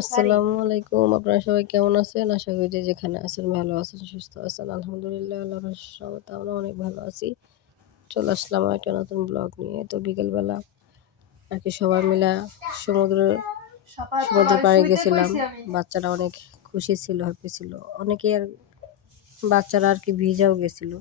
আসসালামু আলাইকুম। আপনারা সবাই কেমন আছেন? আশা করি যে যেখানে আছেন ভালো আছেন, সুস্থ আছেন। আলহামদুলিল্লাহ আল্লাহর রহমতে আমরা অনেক ভালো আছি। চলে আসলাম একটা নতুন ব্লগ নিয়ে। তো বিকেলবেলা আরকি সবাই মিলে সমুদ্রের পাড়ে গেছিলাম। বাচ্চারা অনেক খুশি ছিল, হ্যাপি ছিল। অনেকেই বাচ্চারা আরকি ভিজেও গেছিল।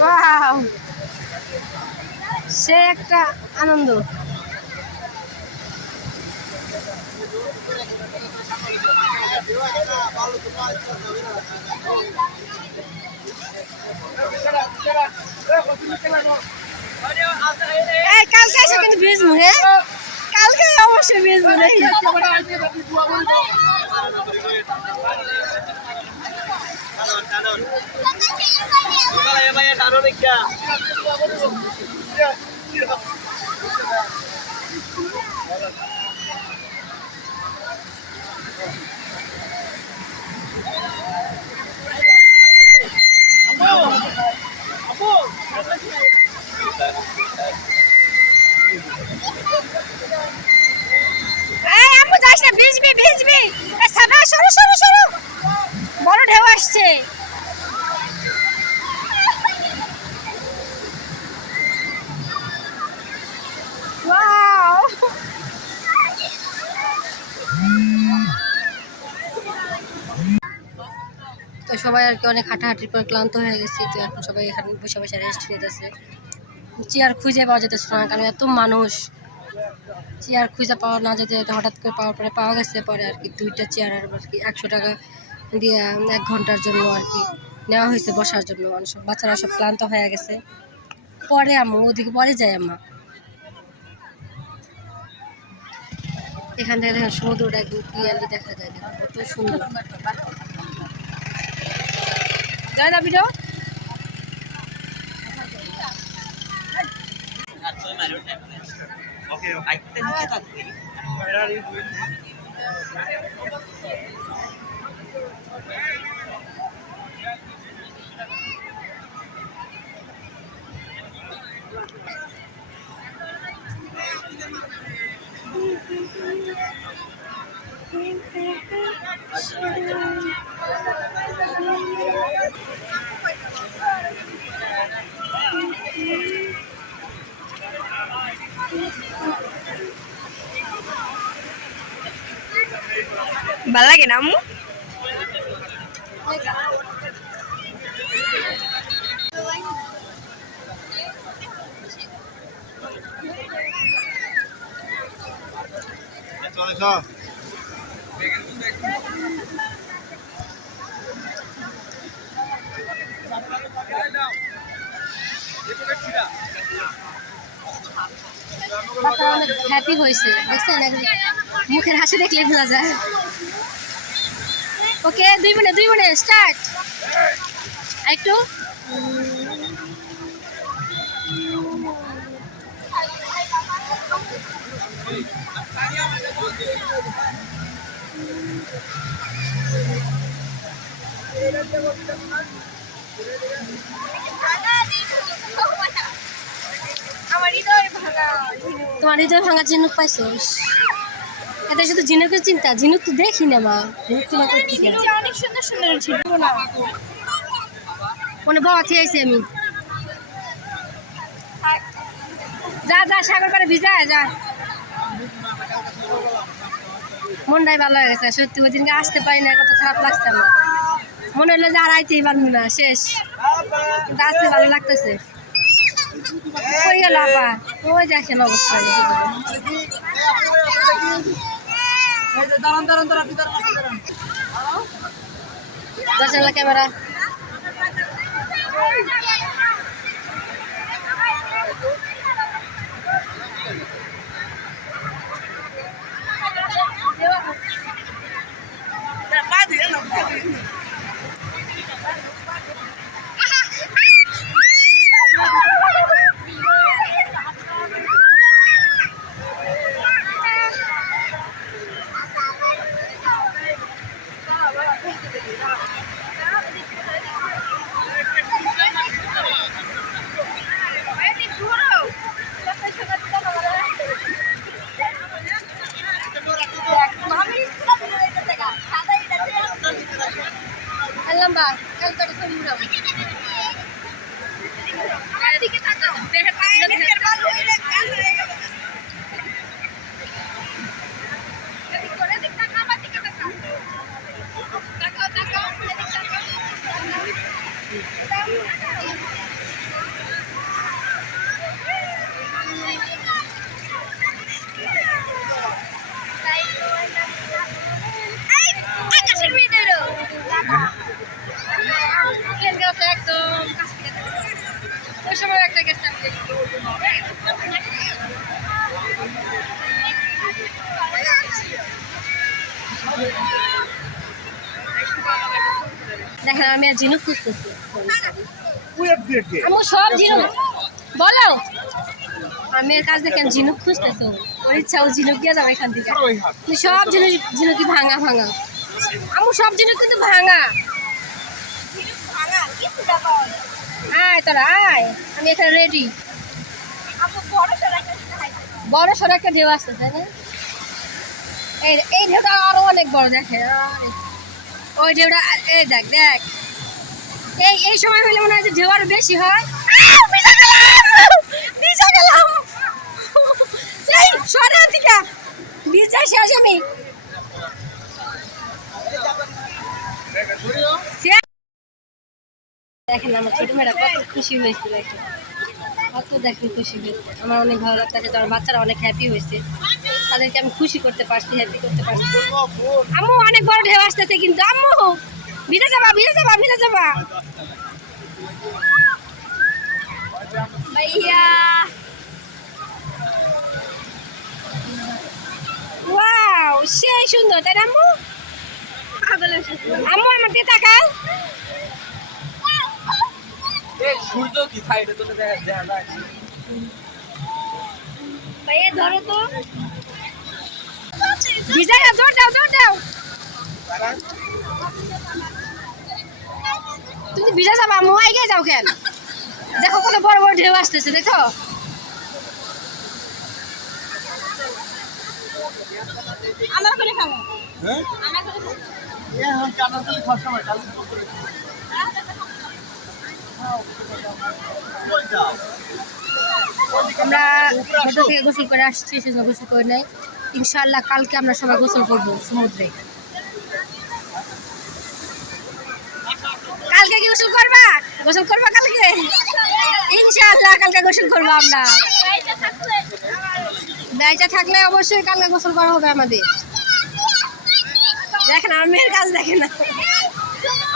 ওয়াও! সে একটা আনন্দ। কালকে এসে কিন্তু ভিজবো, হ্যাঁ? কালকে অবশ্যই ভিজবো নাকি? আম্মু যাস না, ভিজবি ভিজবি। সাদা সরো সরো সরো, বড় ঢেউ আসছে। তো সবাই আর কি অনেক হাঁটাহাঁটির পর ক্লান্ত হয়ে গেছি। তো এখন সবাই এখানে বসে বসে রেস্ট নিতেছে। চেয়ার খুঁজে পাওয়া যেতেছে না, কারণ এত মানুষ। চেয়ার খুঁজে পাওয়া না যেতে যেতে হঠাৎ করে পাওয়ার পরে পাওয়া গেছে। পরে আর কি 2টা চেয়ার আর কি 100 টাকা দিয়ে 1 ঘন্টার জন্য আর কি নেওয়া হয়েছে বসার জন্য। বাচ্চারা সব ক্লান্ত হয়ে গেছে। পরে আম্মু ওদিকে পরে যাই আম্মা। এখান থেকে দেখেন সমুদ্রটা একদম ক্লিয়ারলি দেখা যায়, দেখেন কত সুন্দর। যায় না ভিডিও? ভাল লাগে না আম্মু? অনেক হ্যাপি হয়েছে, দেখছেন মুখের হাসি দেখলেই বোঝা যায়। ওকে 2 মিনিট স্টার্ট। একটু তোমার হৃদয় ভাঙা ঝিনুক পাইছো? এটা শুধু ঝিনুকের চিন্তা, ঝিনুক তো দেখি না মা। অনেক সুন্দর সুন্দর ছিল না, মনে বাবা খেয়েছি আমি। যা যা সাগর পাড়ে ভিজায় যা, মনটাই ভালো হয়ে গেছে সত্যি। ওই দিনকে আসতে পারি না, কত খারাপ লাগছে আমার। মনে হলো যে আর আইতেই পারবো না, শেষ। কিন্তু আসতে ভালো লাগতেছে। কই গেল আপা? ওই দেখেন অবস্থা। দর্শন ক্যামেরা লম্বা কাল করে ছবি উঠাবো। একদম ওই সময় একটা গেছিলাম। দেখেন আমি আর ঝিনুক খুঁজতেছি। আমি সব ঝিনুক বলো, আমি আর কাজ দেখেন ঝিনুক খুঁজতেছি। ওর ইচ্ছা ও ঝিনুক দিয়ে যাবে এখান থেকে। সব ঝিনুকি ভাঙা ভাঙা। আমি সব ঝিনুক কিন্তু ভাঙা। আয় তোরা আয়, আমি এখানে রেডি। বড় সড়ো একটা ঢেউ আসছে, তাই না? এই ঢেউটা আরো অনেক বড়, দেখে ওই ঢেউটা। এই দেখ দেখ, এই সময় হলে মনে হয় যে ঢেউ আরো বেশি হয়। শেষ আমি দেখেন আমার ছোট মেয়েরা কত খুশি হয়েছে, দেখেন কত দেখেন খুশি হয়েছে। আমার অনেক ভালো লাগতেছে, আমার বাচ্চারা অনেক হ্যাপি হয়েছে। তাদেরকে আমি খুশি করতে পারছি, হ্যাপি করতে পারছি। আম্মু অনেক বড় ঢেউ আসতেছে কিন্তু, আম্মু ভিজে যাবা ভিজে যাবা ভিজে যাবা ভাইয়া। ওয়াও সুন্দর তাই না আম্মু? আম্মু আমার দিকে তাকাও। সূর্য কি সাইডে তো দেখা যায়। ভাইয়া ধরো তো। ভিজা না, দৌড় দাও দৌড় দাও। তুমি ভিজা যাবা আম্মু, আগে যাও কেন? দেখো কত বড় বড় ঢেউ আসতেছে, দেখো। আমার করে খাবো। হ্যাঁ আমার করে খাবো। এখন কাটা চলে খসা ভাই কাল করে যাও। আমরা ছোট থেকে গোসল করে আসছি, সেজন্য গোসল করে নাই। ইনশাআল্লাহ কালকে আমরা সবাই গোসল করবো সমুদ্রে। কালকে কি গোসল করবা? গোসল করবা কালকে? ইনশাআল্লাহ কালকে গোসল করবো আমরা। বেঁচে থাকলে অবশ্যই কালকে গোসল করা হবে আমাদের। দেখেন আমার মেয়ের কাজ, দেখেন না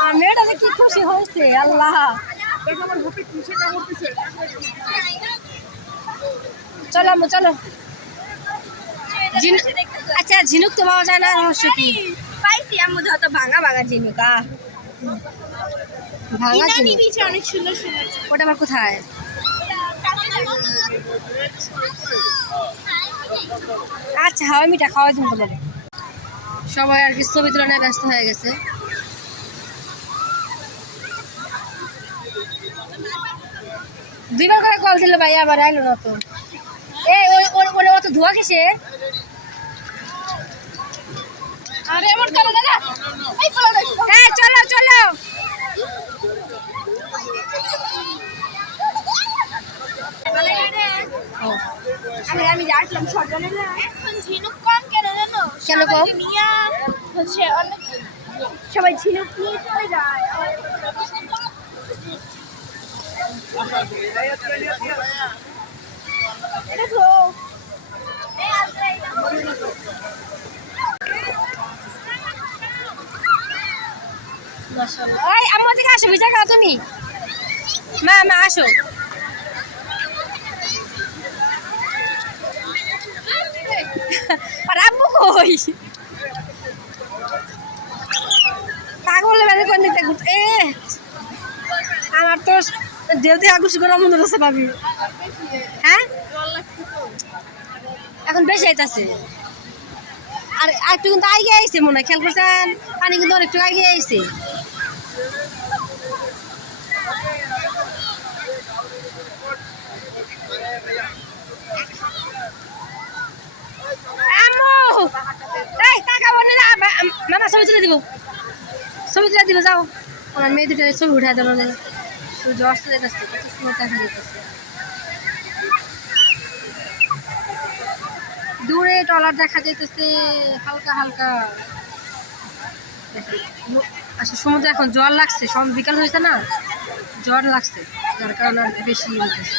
আমার মেয়েটা যে কি খুশি হয়েছে, আল্লাহ। চলো আম্মু চলো। আচ্ছা ঝিনুক তো পাওয়া যায় না, রহস্য কি? পাইছি আম্মু, ধরো ভাঙা ভাঙা ঝিনুকা। ভাঙা ঝিনুক? নিচে অনেক সুন্দর সুন্দর। ওটা আবার কোথায়? আচ্ছা হাওয়া মিঠা খাওয়াই তুমি তোমাদের। সবাই আর কি ছবি তুলনায় ব্যস্ত হয়ে গেছে। দুইবার করে কল দিল ভাই, আবার আইলো না তো। ওই অত ধোয়া কিসে? আরে এমন কেন দাদা? এই হ্যাঁ চলো চলো। আমি আসলাম সরজনে না। এখন ঝিনুক কম কেন জানো? কেন কম? নিয়া হচ্ছে অনেক সবাই ঝিনুক নিয়ে চলে যায়। দেখো ওই আম্মু দিকে আসো, ভিজা খাও তুমি। মা মা আসো। আর আব্বু কই? পাগল বেড়ে কোন দিতে এ আমার তো দেউতে আগুস করে মনে হচ্ছে ভাবি। হ্যাঁ এখন বেশি আইতাছে। আর একটু কিন্তু আগে আইছে মনে হয়, খেয়াল করছেন? পানি কিন্তু অনেকটু আগে আইছে। মামা ছবি তুলে দিব, ছবি তুলে দিব, যাও। আমার মেয়ে দুটো ছবি উঠে দেবো। সূর্য অস্ত যেতেছে, কত সুন্দর দেখা যেতেছে। দূরে ট্রলার দেখা যাইতেছে হালকা হালকা। আচ্ছা সমুদ্রে এখন জল লাগছে, বিকাল হয়েছে না, জ্বর লাগছে, যার কারণে আর বেশি হইতেছে।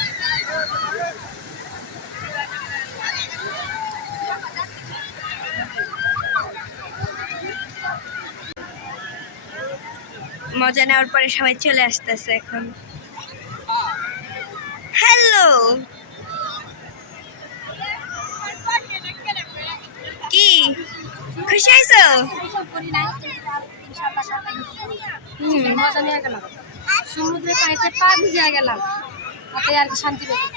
মজা নেওয়ার পরে সবাই চলে আসতেছে এখন। হ্যালো কি খুশি হয়েছো? মজা নিয়ে গেলাম, সমুদ্রের পানিতে পা ভিজে গেলাম, তাতে আর কি শান্তি পেতে।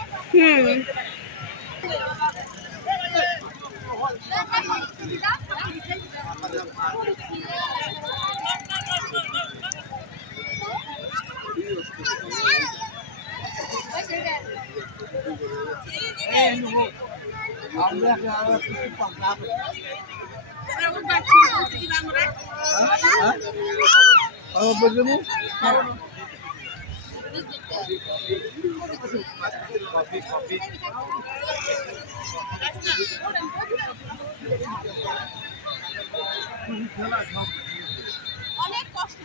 অনেক কষ্ট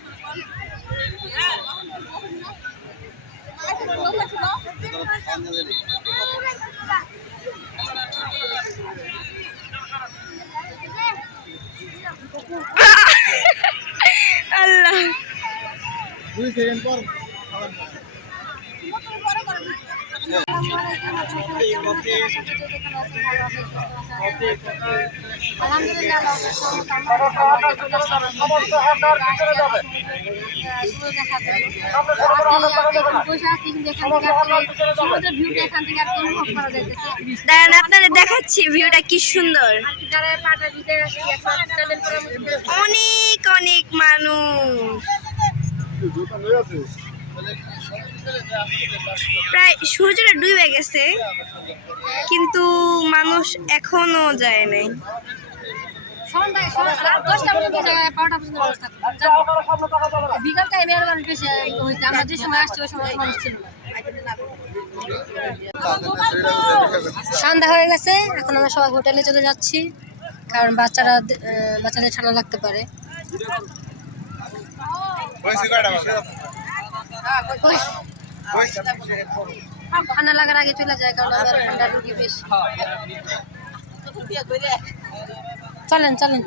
আল্লাহ 2 সেকেন্ড পর দাঁড়ান আপনাদের দেখাচ্ছি ভিউটা কি সুন্দর। অনেক অনেক মানুষ, প্রায় সূর্যটা ডুবে গেছে কিন্তু মানুষ এখনো যায় নাই। বিকাল টাইমে মানুষ বেশি হয়েছে, আমরা যে সময় আসছি ওই সময় মানুষ ছিল না। সন্ধ্যা হয়ে গেছে, এখন আমরা সবাই হোটেলে চলে যাচ্ছি, কারণ বাচ্চাদের ঠান্ডা লাগতে পারে। ঠান্ডা লাগার আগে চলে যায়, কারণ আমার ঠান্ডা রুগী বেশি। চলেন চলেন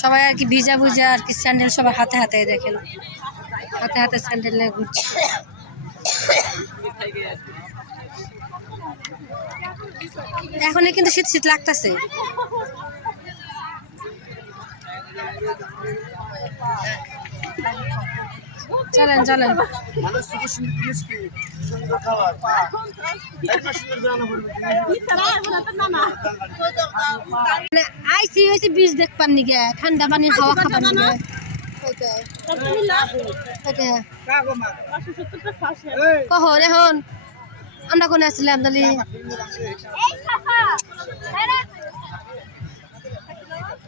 সবাই আর কি ভিজা ভুজা আর কি স্যান্ডেল সবার হাতে হাতে, দেখেন হাতে হাতে স্যান্ডেল নিয়ে ঘুরছে। এখনই কিন্তু শীত শীত লাগতেছে। চলেন চলেন আইসি হয়েছে বীজ দেখবার নিগে, ঠান্ডা পানি হাওয়া খাবার নিগে। কখন এখন আমরা কোনে আসছিলাম তাহলে?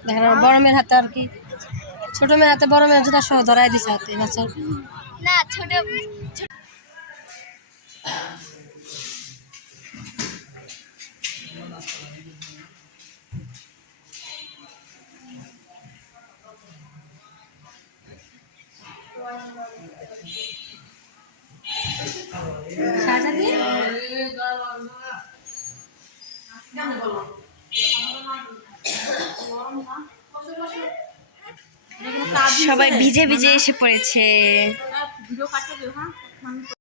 দেখেন বড় মেয়ের হাতে আর কি, ছোট মেয়ের হাতে বড় মেয়ের জুতা সহ ধরাই দিছে হাতে বাচ্চার। না ছোট সবাই ভিজে ভিজে এসে পড়েছে।